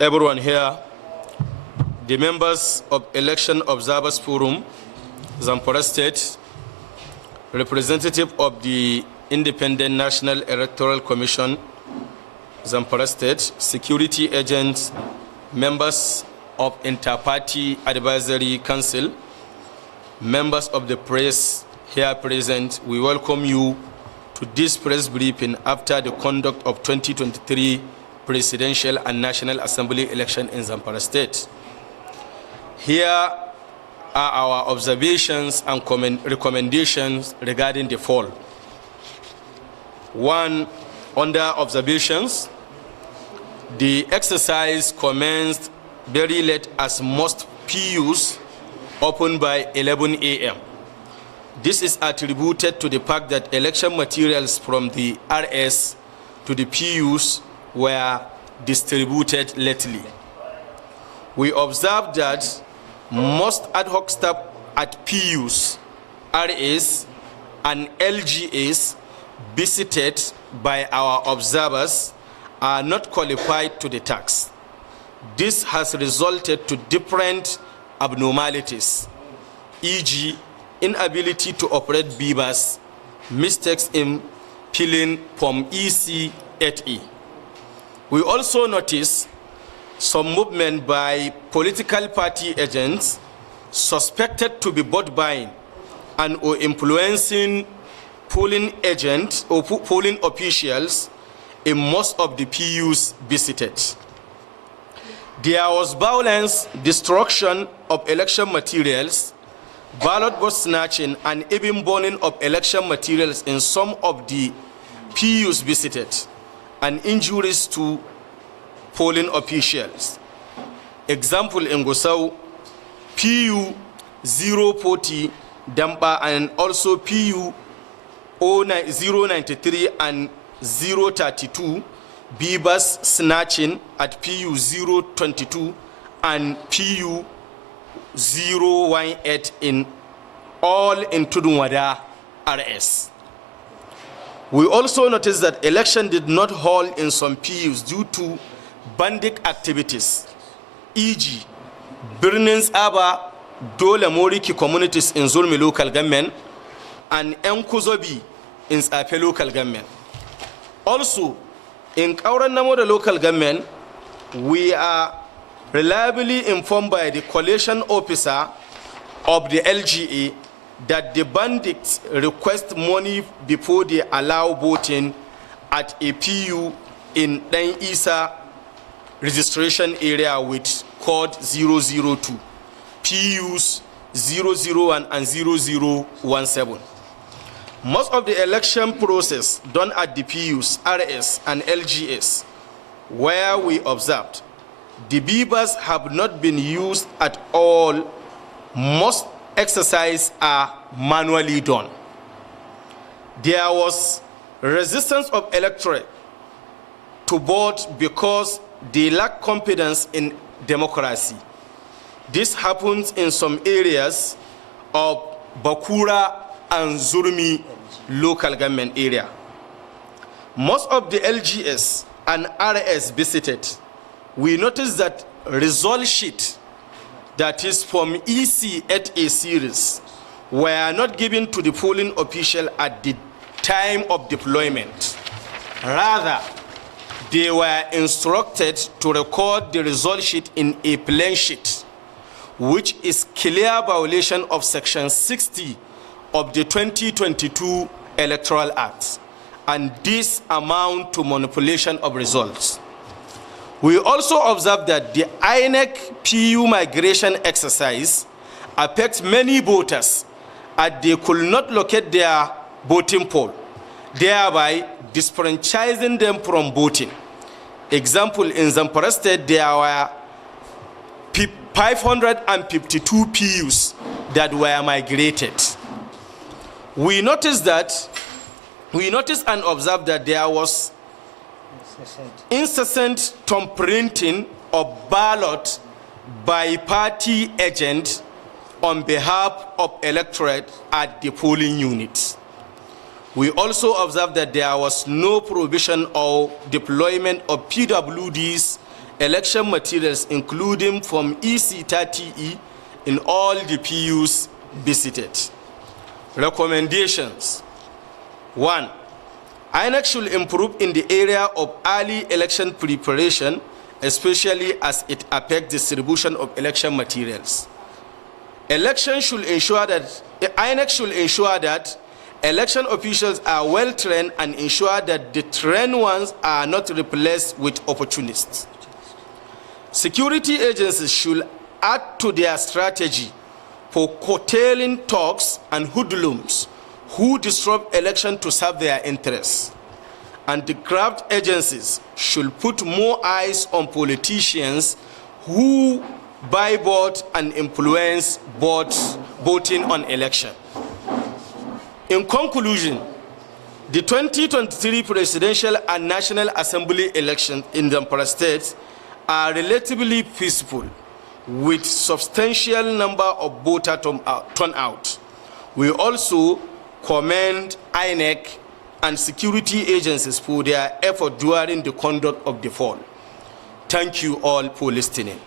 everyone here, the members of Election Observers Forum, Zamfara State, representative of the Independent National Electoral Commission, Zamfara State, security agents, members of Inter-Party Advisory Council, members of the press here present, we welcome you to this press briefing after the conduct of 2023 Presidential and National Assembly election in Zamfara State. Here are our observations and recommendations regarding the fall. One, under observations, the exercise commenced very late as most PUs opened by 11 a.m. This is attributed to the fact that election materials from the RS to the PUs were distributed lately. We observed that most ad hoc staff at PUs, RS, and LGAs visited by our observers are not qualified to the task. This has resulted to different abnormalities, e.g., inability to operate beavers, mistakes in filling Form EC 8E. We also notice some movement by political party agents suspected to be vote buying and or influencing polling agents or polling officials in most of the PUs visited. There was violence, destruction of election materials, ballot box snatching, and even burning of election materials in some of the PUs visited, and injuries to polling officials. Example in Gusau, PU 040 Dampa, and also PU 093 and 032, Beavers snatching at PU 022 and PU 018 in all in Tudunwada RS. We also noticed that election did not hold in some PUs due to bandit activities, e.g., Birnins Aba, Dole Moriki communities in Zulmi local government and Enkuzobi in Sape local government. Also, in Kauran Namoda local government, we are reliably informed by the coalition officer of the LGA that the bandits request money before they allow voting at a PU in Dan Isa registration area with code 002, PUs 001 and 0017. Most of the election process done at the PUs, RS, and LGS, where we observed, the beavers have not been used at all. Most exercises are manually done. There was resistance of electorate to vote because they lack confidence in democracy. This happens in some areas of Bakura and Zurmi local government area. Most of the LGS and RS visited, we noticed that result sheet, that is from EC at a series, were not given to the polling official at the time of deployment. Rather, they were instructed to record the result sheet in a plain sheet, which is clear violation of Section 60 of the 2022 Electoral Act, and this amount to manipulation of results. We also observed that the INEC PU migration exercise affects many voters as they could not locate their voting poll, thereby disfranchising them from voting. Example, in Zamfara State, there were 552 PUs that were migrated. We noticed and observed that there was incessant thumbprinting of ballot by party agents on behalf of electorate at the polling units. We also observed that there was no provision or deployment of PWDs election materials, including Form EC30E, in all the PUs visited. Recommendations. 1. INEC should improve in the area of early election preparation, especially as it affects distribution of election materials. INEC should ensure that election officials are well trained and ensure that the trained ones are not replaced with opportunists. Security agencies should add to their strategy for curtailing thugs and hoodlums who disrupt election to serve their interests. And the graft agencies should put more eyes on politicians who buy vote and influence voting on election. In conclusion, the 2023 presidential and National Assembly elections in Zamfara State are relatively peaceful, with substantial number of voter turnout. We also commend INEC and security agencies for their effort during the conduct of the poll. Thank you all for listening.